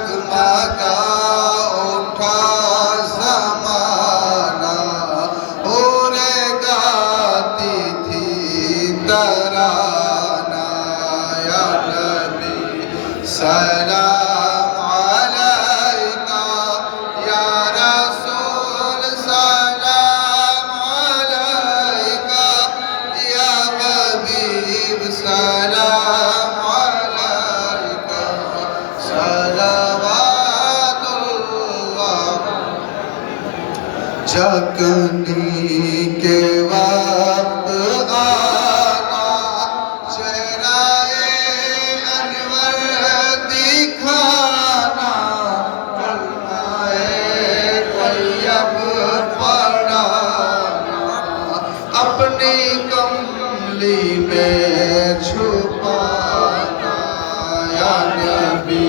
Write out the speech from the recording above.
डगमगा उठा ज़माना, उरे गाती थी तराना, या नबी सलाम अलैका, या रसूल सलाम अलैका, या हबीब सलाम अलैका, सलावतुल्लाह। जगनी के वक्त आना, चेहराए अनवर दिखाना, कलमाए तैयब पढ़ाना, अपनी कमली में छुपाना, या नबी